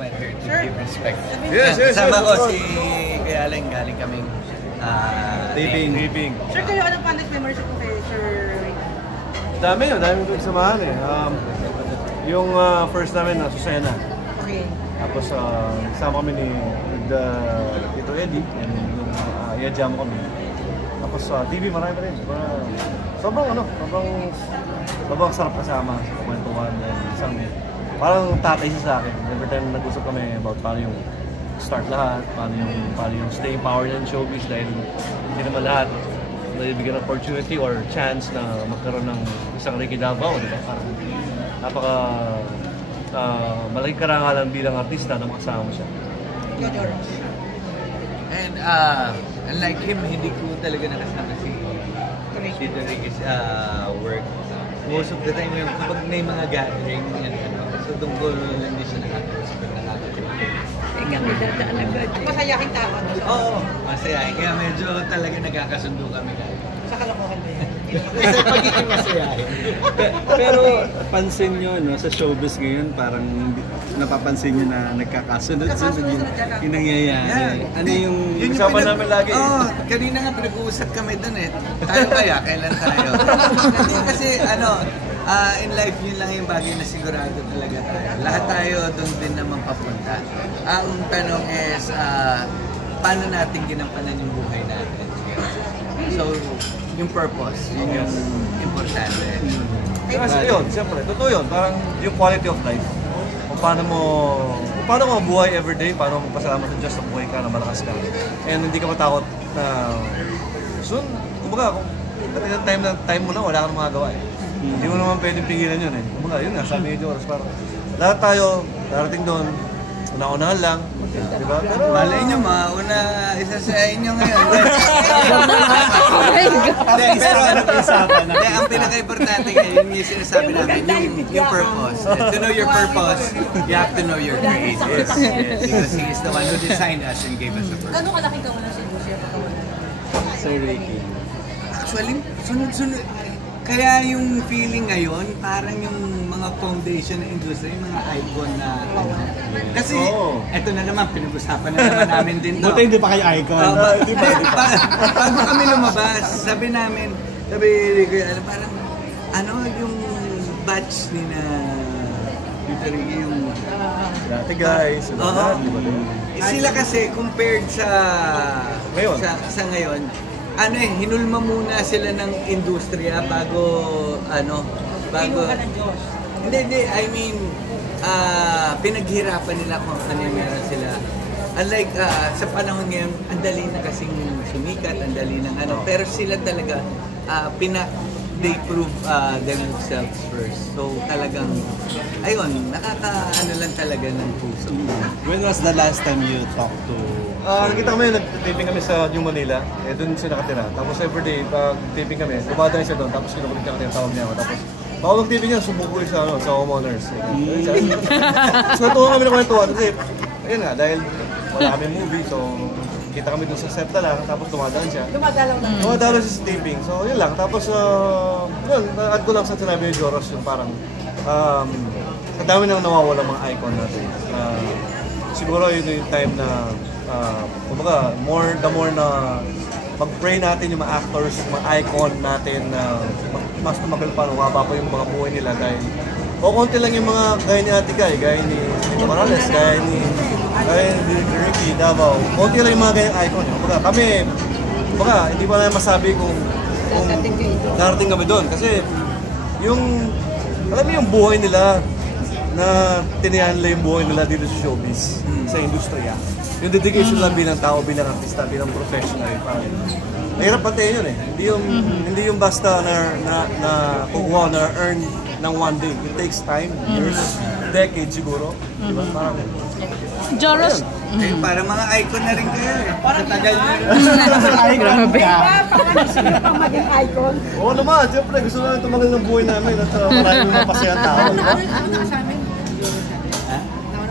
went here to give respect. Yes. Kasama ko si Kuya Allen, galing kaming taping. Sir, kayo anong fondest memories ko kay Sir Ricky? Dami samahan eh. Yung first namin na Susena. Okay. Tapos sama kami ni Tito Eddie and i-jam kami. Tapos TV marami pa rin. Sobrang sarap kasama sa kwentuhan. Parang tatay siya sa akin. Every time nag-usap kami about paano yung start lahat, paano yung staying power ng showbiz dahil hindi naman lahat nabibigyan ng opportunity or chance na magkaroon ng isang Ricky Davao, di ba? Parang malaking karangalan bilang artista na makasama mo siya. And unlike him, hindi ko talaga nakasama si Tito Ricky sa work. Most of the time, kapag may mga gathering, so doon ko lang din siya nakaka-respect. Kami dadaan agad. Masayaking tao. Oo, masayahin. Kaya medyo talaga nagkakasundo kami kahit. Sa kalokohan ba yan? Kasi pagiging masayahin. Pero pansin nyo, no, sa showbiz ngayon, parang napapansin nyo na nagkakasunod-sunod yung nangyayari. Ano yung usapan namin lagi? Oo, kanina nga pinag-uusap kami dun eh. Tayo kaya? Kailan tayo? Hindi kasi in life yun lang yung bagay na sigurado talaga tayo. Lahat tayo doon din naman papunta. Ang tanong is, paano natin ginampanan yung buhay natin? So, yung purpose, yun yung importante. Kasi yun, siyempre, totoo yun. Parang yung quality of life. Kung paano ka mabuhay everyday, paano magpasalamat sa Diyos na buhay ka, na malakas ka. And hindi ka matakot na soon, kumbaga, kung time mo lang, wala kang magagawa eh. Hindi mo naman pwedeng pigilan yun eh. Kumbaga, yun nga, sabi ni Joros, parang lahat tayo, darating doon, una-unahan lang, di ba? Pero malay nyo, mauna isa sa inyo ngayon. Pero ang pinaka-importante ngayon yung sinasabi namin, yung purpose. To know your purpose, you have to know your creator. Because he is the one who designed us and gave us a purpose. Gano'ng kalaking kawalan si Lucia? Sir Ricky? Actually, sunod-sunod. Kaya yung feeling ngayon, parang yung mga foundation na industry, yung mga icon na kasi, eto na naman, pinag-usapan na naman namin din to. Buti hindi pa kayo icon. Bago kami lumabas, sabi parang, yung batch ni na yung dati guys, sila kasi compared sa ngayon, hinulma muna sila ng industriya bago hindi, I mean, pinaghirapan nila kung ano yung meron sila. Unlike sa panahon ngayon, ang dali na kasing sumikat, ang dali ng pero sila talaga, they prove themselves first. So talagang, ayun, nakaka-ano lang talaga ng puso. When was the last time you talked to? Nakita kami, nag-taping kami sa New Manila, doon siya nakatira. Tapos everyday, pag taping kami, dumadaan siya doon, tapos kinukulit niya kanina, tawag niya ako. Tapos, bawal mag-taping niya, sumuko siya sa homeowners. So, natuwa kami na kwentuhan. Kasi, ayun nga, dahil wala kami movie, so kita kami doon sa set na lang, tapos dumadaan siya. Dumadalaw siya sa taping. So, yun lang. Tapos, yun, add ko lang sa sinabi ni Joros, yung parang, sa dami nang nawawala mga icon natin. Siguro yun yung time na kumbaga, the more na mag-pray natin yung mga actors, mga icon natin na mas tumagal pa, humaba pa yung mga buhay nila dahil konti lang yung mga gaya ni Ate Guy, gaya ni Tito Morales, gaya ni Ricky Davao, konti lang yung mga ganyang icon. Kumbaga, hindi pa na masabi kung darating kami doon kasi alam mo yung buhay nila na tinihan nila yung buhay nila dito sa showbiz, sa industriya. Yung dedication lang bilang tao, bilang artista, bilang professional, parang mahirap pati yun eh. Hindi yung basta na kukuha na earn ng one day. It takes time, years, decades siguro. Diba? Parang Joros. Parang mga icon na rin kayo eh. Sa tagal nyo. Grabe. Sino pang maging icon? Oo naman, siyempre gusto namin tumagal ng buhay namin at marami naman pasayang tao. Ano nakasamin?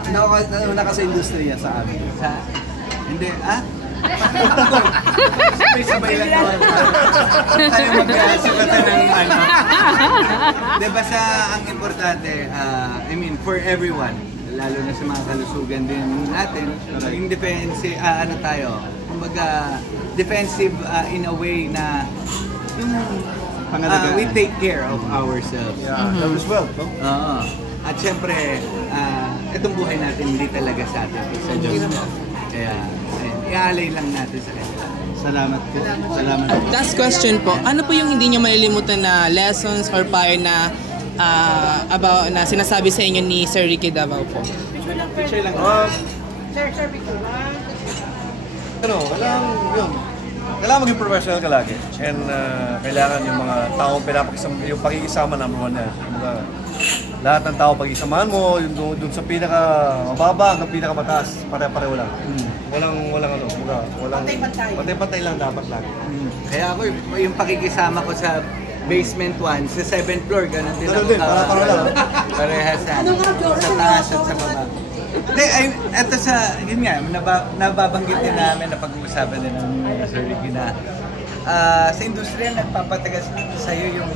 Nauna ka sa industriya sa amin. Hindi, may sabay lang naman. Tayo magkasagatan ng Diba ang importante, I mean, for everyone, lalo na sa mga kalusugan din natin. Yung defensive, ano tayo, kumbaga, defensive in a way na yung we take care of ourselves. Yeah, that was well, no? Oo. At syempre, itong buhay natin hindi talaga sa atin, sa Diyos na. Kaya, ayun, iaalay lang natin sa kanila. Salamat po. Salamat po. Last question po, ano po yung hindi nyo malilimutan na lessons or payo na about na sinasabi sa inyo ni Sir Ricky Davao po? Picture lang. Sir, picture. Kailangan maging professional ka lagi. And kailangan yung mga taong yung pakikisama number one na. Lahat ng tao pag-isamahan mo, yung dun sa pinaka-mababa hanggang pinaka-mataas, pare-pareho lang. Walang pantay-pantay lang dapat lagi. Kaya ako, yung pakikisama ko sa basement 1, sa 7th floor, ganun din Ganun ako. din, para lang. Parehas sa taas at sa baba. Hindi, eto yun nga, nababanggit din namin, napag-uusapan din ng Sir Ricky na sa industriya nagpapatagas sa'yo yung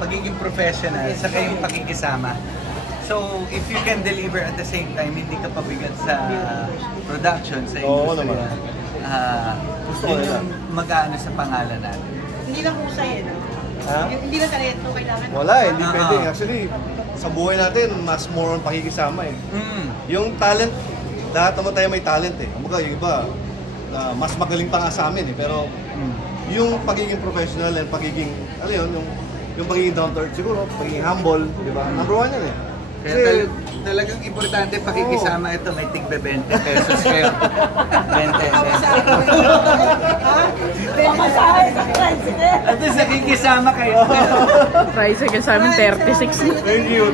pagiging professional sa kayong pakikisama. So, if you can deliver at the same time, hindi ka pabigat sa production, sa industriya. Gusto ko yung mag-aano sa pangalan natin. Hindi lang husay, no? Hindi lang talento kailangan. Wala hindi pwede. Actually, sa buhay natin, mas more on pakikisama eh. Yung talent, lahat naman tayo may talent eh. Kumbaga, yung iba, mas magaling pa nga sa amin eh. Pero, yung pagiging professional and pagiging, ano yun, yung pagiging down to earth siguro, pagiging humble, di ba? Number one yan eh. Kaya talagang importante pakikisama ito, may tig 20 pesos kayo. 20. At least nakikisama kayo. Tricycle sa amin, 36. Thank you.